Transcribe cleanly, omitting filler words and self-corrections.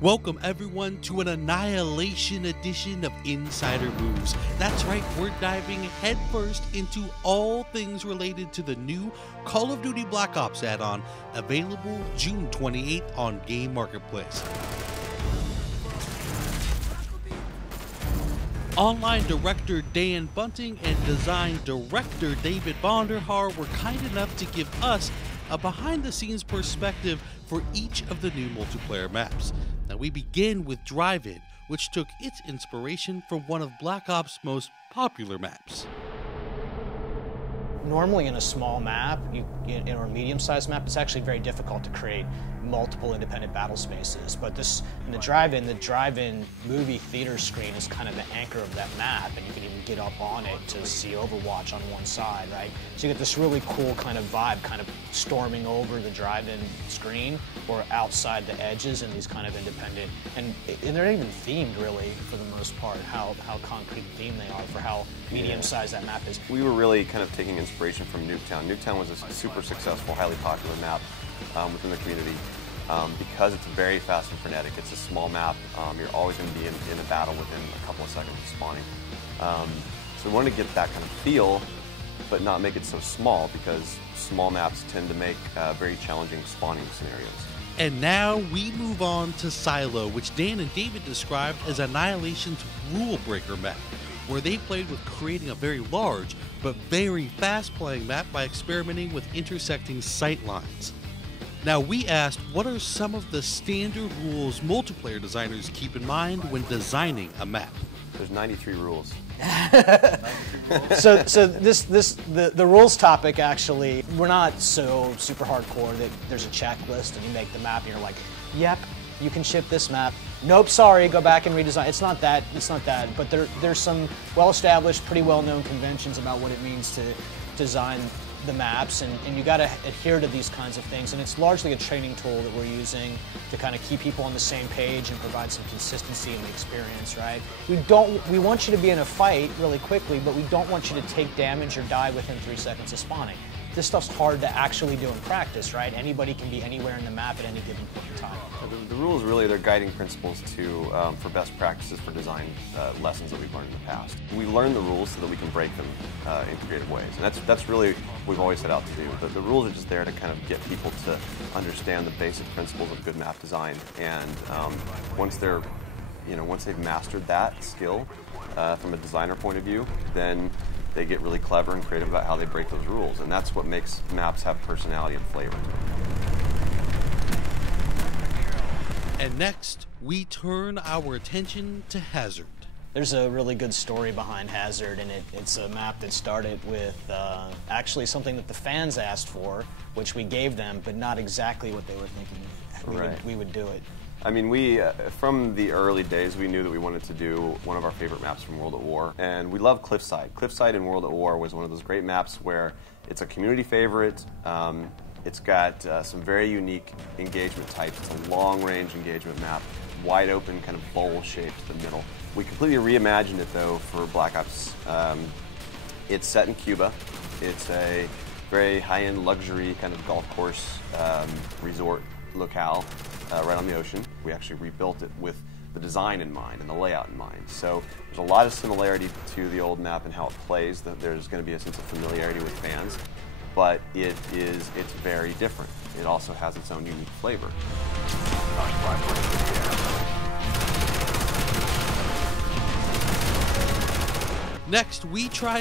Welcome everyone to an Annihilation edition of Insider Moves. That's right, we're diving headfirst into all things related to the new Call of Duty Black Ops add-on, available June 28th on Game Marketplace. Online director Dan Bunting and design director David Vonderhaar were kind enough to give us a behind-the-scenes perspective for each of the new multiplayer maps. Now we begin with Drive-In, which took its inspiration from one of Black Ops' most popular maps. Normally in a small map, in a medium-sized map, it's actually very difficult to create multiple independent battle spaces. But this, in the drive-in movie theater screen is kind of the anchor of that map, and you can even get up on it to see Overwatch on one side, right? So you get this really cool kind of vibe, kind of storming over the drive-in screen or outside the edges in these kind of independent, and they're not even themed really for the most part, how concrete themed they are for how medium-sized that map is. We were really kind of taking inspiration from Nuketown. Nuketown was a super successful, highly popular map within the community because it's very fast and frenetic. It's a small map. You're always going to be in a battle within a couple of seconds of spawning. So we wanted to get that kind of feel, but not make it so small, because small maps tend to make very challenging spawning scenarios. And now we move on to Silo, which Dan and David described as Annihilation's rule breaker map, where they played with creating a very large but very fast-playing map by experimenting with intersecting sight lines. Now we asked, what are some of the standard rules multiplayer designers keep in mind when designing a map? There's 93 rules. So the rules topic, actually, we're not so super hardcore that there's a checklist and you make the map and you're like, yep, you can ship this map. Nope, sorry, go back and redesign. It's not that, but there's some well-established, pretty well-known conventions about what it means to design the maps, and you gotta adhere to these kinds of things, and it's largely a training tool that we're using to kind of keep people on the same page and provide some consistency in the experience, right? We want you to be in a fight really quickly, but we don't want you to take damage or die within 3 seconds of spawning. This stuff's hard to actually do in practice, right? Anybody can be anywhere in the map at any given point in time. The rules really, they're guiding principles for best practices for design lessons that we've learned in the past. We learn the rules so that we can break them in creative ways, and that's really what we've always set out to do. The rules are just there to kind of get people to understand the basic principles of good map design, and once they've mastered that skill from a designer point of view, then they get really clever and creative about how they break those rules, and that's what makes maps have personality and flavor to them. And next, we turn our attention to Hazard. There's a really good story behind Hazard, and it's a map that started with actually something that the fans asked for, which we gave them, but not exactly what they were thinking we would do it. I mean, from the early days, we knew that we wanted to do one of our favorite maps from World at War, and we love Cliffside. Cliffside in World at War was one of those great maps where it's a community favorite. It's got some very unique engagement types. It's a long-range engagement map, wide open, kind of bowl-shaped in the middle. We completely reimagined it, though, for Black Ops. It's set in Cuba. It's a very high-end luxury kind of golf course resort locale right on the ocean. We actually rebuilt it with the design in mind and the layout in mind. So there's a lot of similarity to the old map and how it plays. There's going to be a sense of familiarity with fans, but it's very different. It also has its own unique flavor. Next, we tried